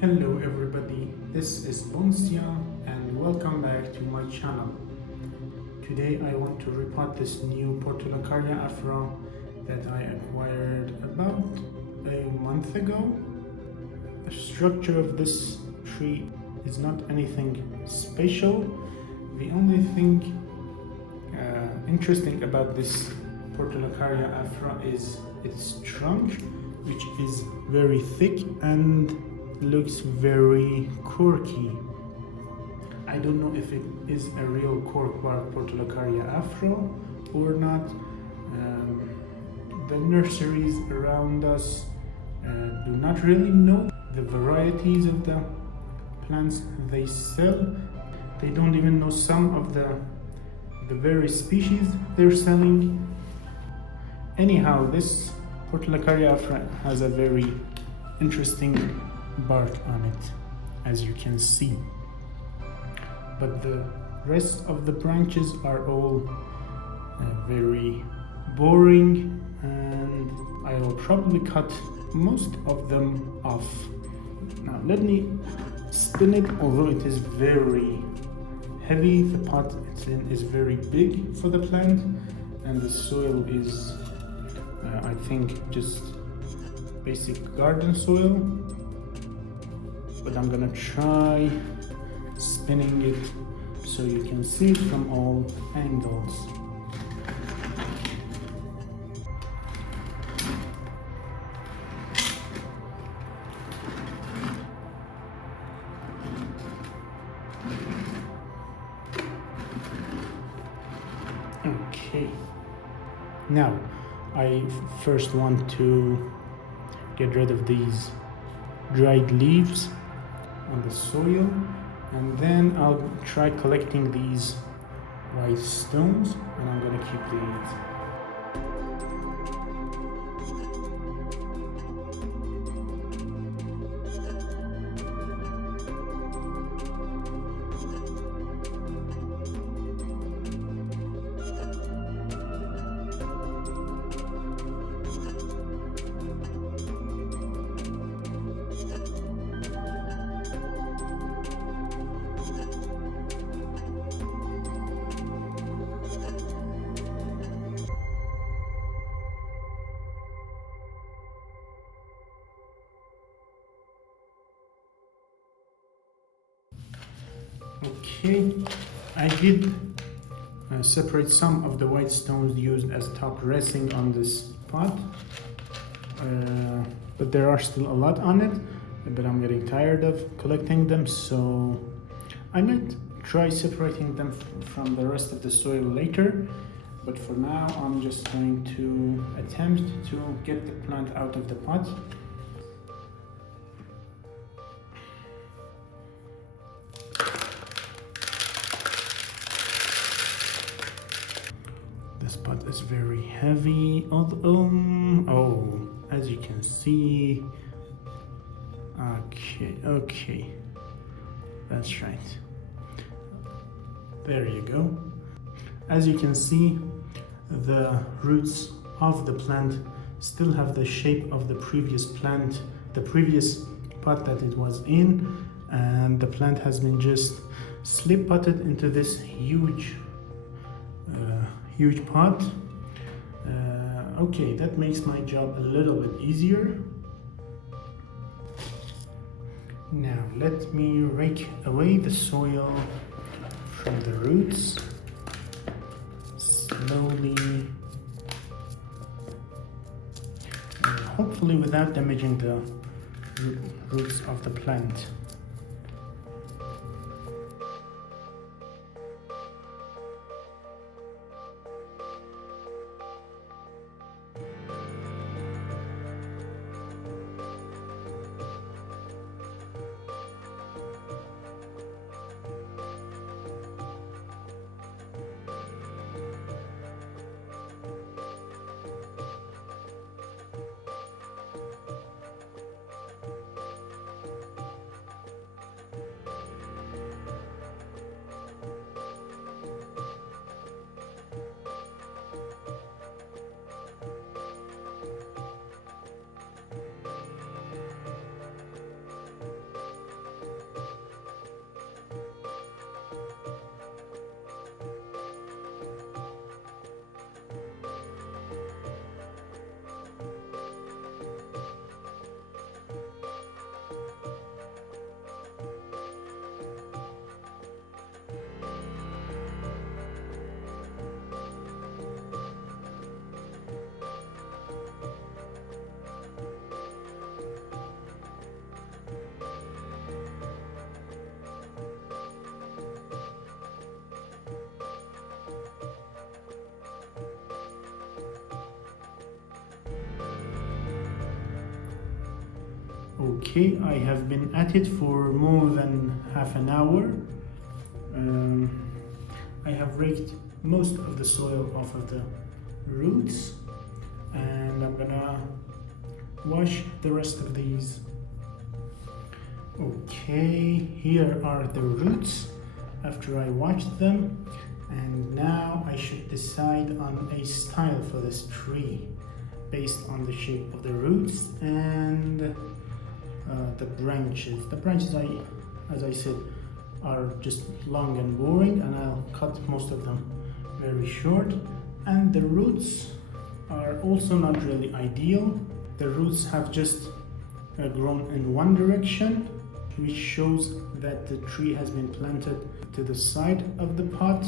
Hello everybody, this is BONSIA and welcome back to my channel. Today I want to repot this new portulacaria afra that I acquired about a month ago. The structure of this tree is not anything special. The only thing interesting about this portulacaria afra is its trunk, which is very thick and looks very corky. I don't know if it is a real cork bark portulacaria afra or not. The nurseries around us do not really know the varieties of the plants they sell. They don't even know some of the very species they're selling. Anyhow, this portulacaria afra has a very interesting bark on it, as you can see, but the rest of the branches are all very boring, and I will probably cut most of them off. Now let me spin it. Although it is very heavy, the pot it's in is very big for the plant, and the soil is I think just basic garden soil, but I'm gonna try spinning it so you can see it from all angles. Okay, now I first want to get rid of these dried leaves on the soil, and then I'll try collecting these white stones, and I'm gonna keep these. Okay, I did separate some of the white stones used as top dressing on this pot, but there are still a lot on it, but I'm getting tired of collecting them, so I might try separating them from the rest of the soil later, but for now I'm just going to attempt to get the plant out of the pot. This pot is very heavy, oh, as you can see. Okay, that's right. There you go. As you can see, the roots of the plant still have the shape of the previous plant, the previous pot that it was in, and the plant has been just slip potted into this huge pot. Okay, that makes my job a little bit easier. Now let me rake away the soil from the roots slowly, and hopefully without damaging the roots of the plant. Okay, I have been at it for more than half an hour. I have raked most of the soil off of the roots, and I'm gonna wash the rest of these. Okay, here are the roots after I washed them, and now I should decide on a style for this tree based on the shape of the roots and the branches. The branches, as I said, are just long and boring, and I'll cut most of them very short. And the roots are also not really ideal. The roots have just grown in one direction, which shows that the tree has been planted to the side of the pot.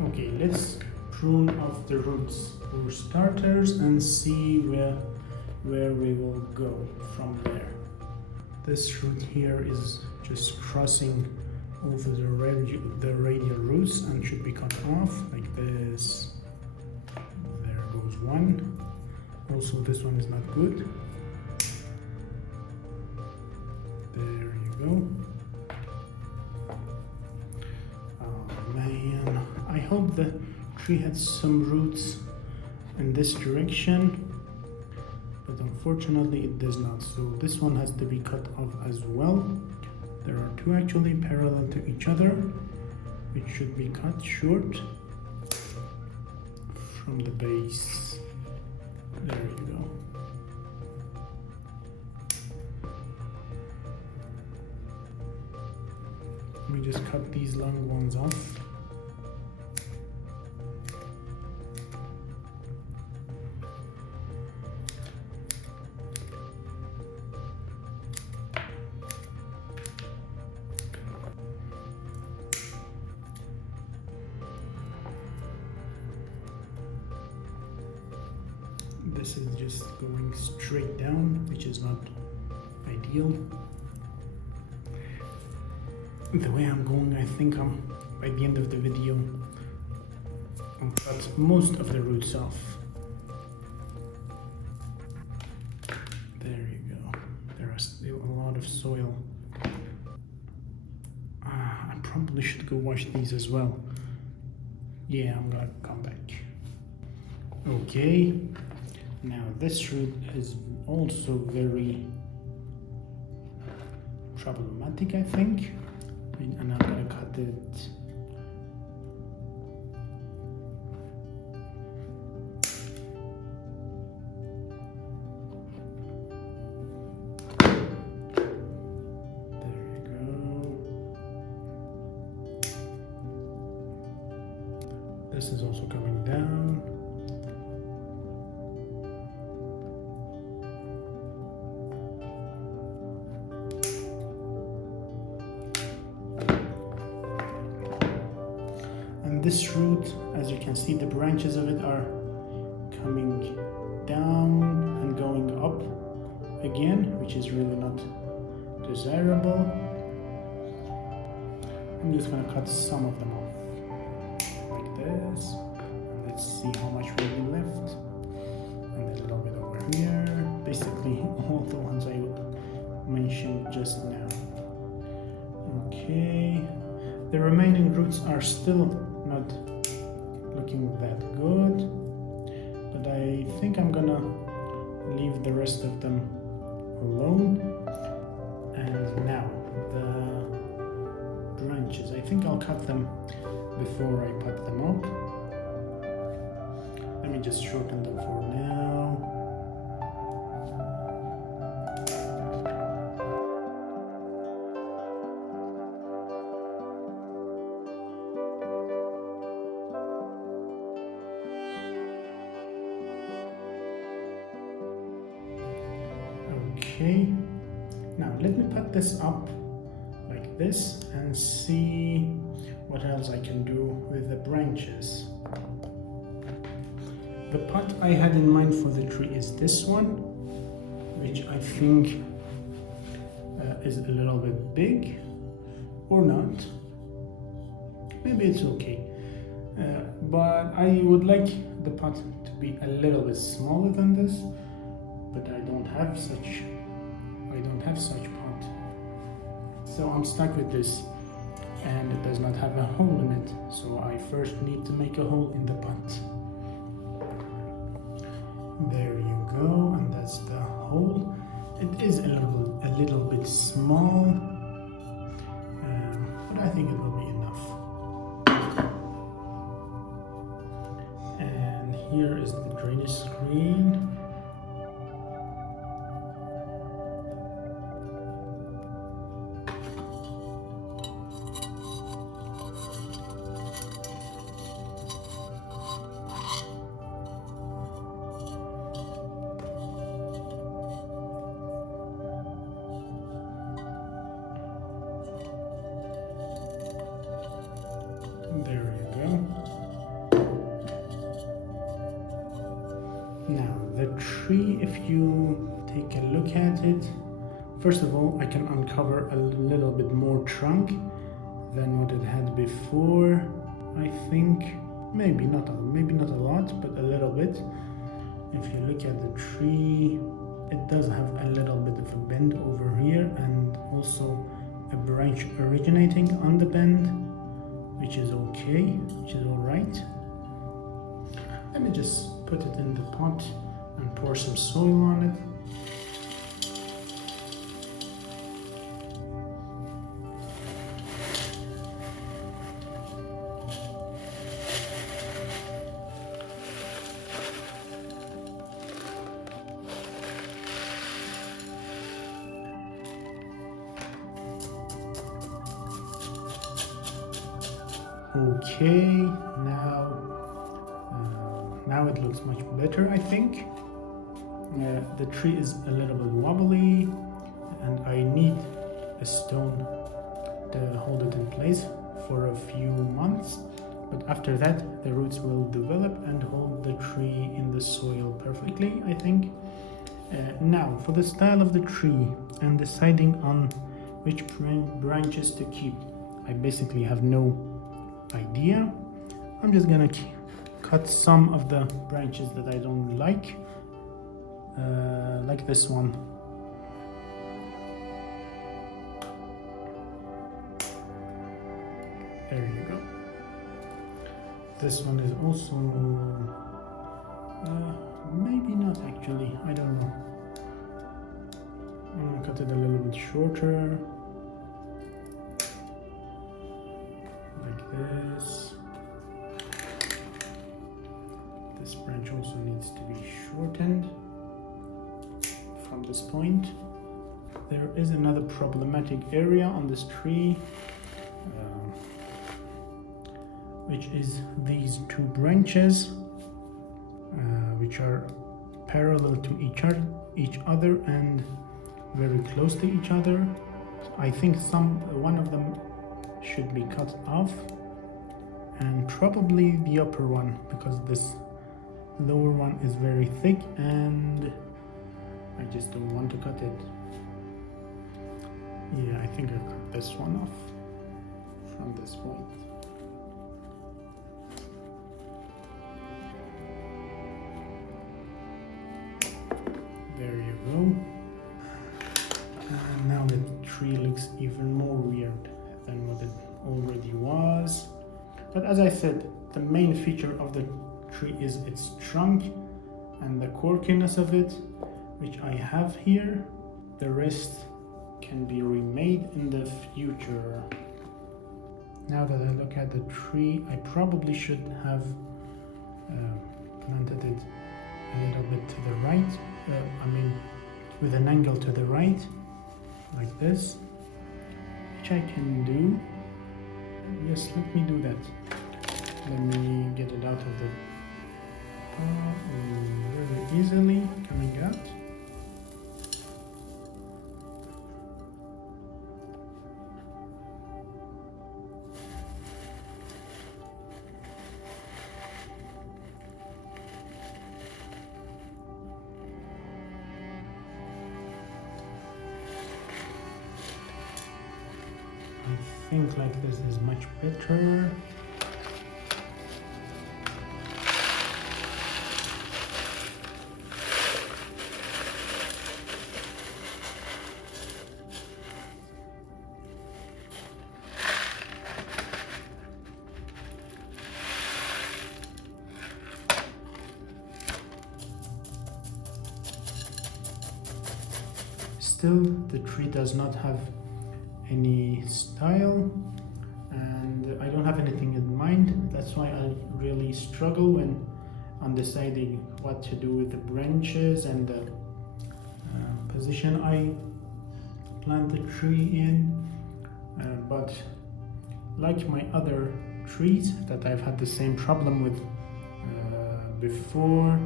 Okay, let's prune off the roots for starters and see where we will go from there. This root here is just crossing over the radial roots and should be cut off like this. There goes one. Also, this one is not good. There you go. Oh man, I hope the tree had some roots in this direction, but unfortunately it does not. So this one has to be cut off as well. There are two actually parallel to each other, which should be cut short from the base. There you go. Let me just cut these long ones off. This is just going straight down, which is not ideal. The way I'm going, I think by the end of the video, I'll cut most of the roots off. There you go. There are still a lot of soil. I probably should go wash these as well. Yeah, I'm gonna come back. Okay. Now this root is also very problematic, I think, and I'm gonna cut it. There you go. This is also coming down. This root, as you can see, the branches of it are coming down and going up again, which is really not desirable. I'm just going to cut some of them off like this. And let's see how much will be left. And a little bit over here. Basically all the ones I mentioned just now. Okay, the remaining roots are still not looking that good, but I think I'm gonna leave the rest of them alone. And now the branches, I think I'll cut them before I pot them up. Let me just shorten them for now. Okay, now let me put this up like this and see what else I can do with the branches. The pot I had in mind for the tree is this one, which I think is a little bit big, or not. Maybe it's okay. But I would like the pot to be a little bit smaller than this, but I don't have such I don't have such pot. So I'm stuck with this, and it does not have a hole in it. So I first need to make a hole in the pot. There you go, and that's the hole. It is a little bit small, but I think it will be enough. And here is the drainage screen. There you go. Now the tree, if you take a look at it, first of all I can uncover a little bit more trunk than what it had before. I think maybe not a lot, but a little bit. If you look at the tree, it does have a little bit of a bend over here, and also a branch originating on the bend, which is okay, which is all right. Let me just put it in the pot and pour some soil on it. Okay, now it looks much better, I think. The tree is a little bit wobbly, and I need a stone to hold it in place for a few months. But after that, the roots will develop and hold the tree in the soil perfectly, I think. Now, for the style of the tree and deciding on which branches to keep, I basically have no idea. I'm just gonna cut some of the branches that I don't like this one. There you go. This one is also maybe not actually, I don't know. I'm gonna cut it a little bit shorter, like this. This branch also needs to be shortened from this point. There is another problematic area on this tree, which is these two branches, which are parallel to each other and very close to each other. I think one of them should be cut off, and probably the upper one, because this lower one is very thick and I just don't want to cut it. Yeah, I think I'll cut this one off from this point. There you go. And now the tree looks even more weird than what it already was. But as I said, the main feature of the tree is its trunk and the corkiness of it, which I have here. The rest can be remade in the future. Now that I look at the tree, I probably should have planted it a little bit to the right. With an angle to the right, like this, which I can do. Yes, let me do that. Let me get it out of the very easily coming out. I think like this is much better. still the tree does not have any style, and I don't have anything in mind. That's why I really struggle when on deciding what to do with the branches and the position I plant the tree in. But like my other trees that I've had the same problem with before,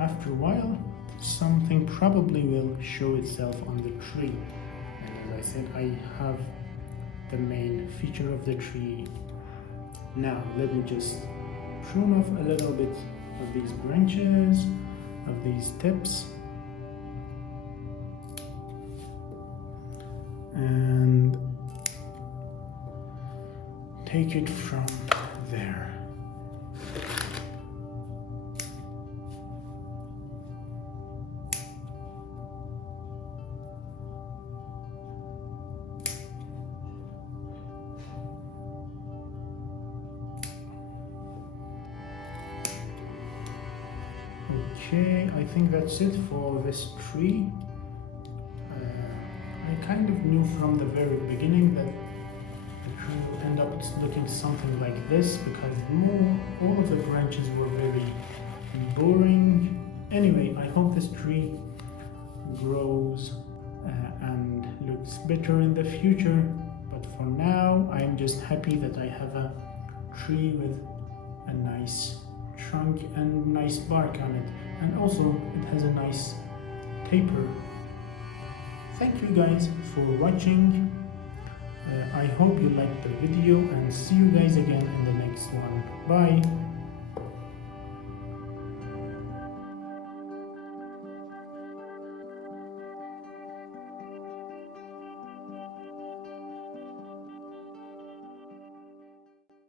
after a while something probably will show itself on the tree. And as I said, I have the main feature of the tree. Now let me just prune off a little bit of these branches, of these tips, and take it from there. Okay, I think that's it for this tree. I kind of knew from the very beginning that the tree would end up looking something like this, because all of the branches were really boring. Anyway, I hope this tree grows and looks better in the future, but for now I'm just happy that I have a tree with a nice trunk and nice bark on it, and also it has a nice taper. Thank you guys for watching. I hope you liked the video, and see you guys again in the next one. Bye.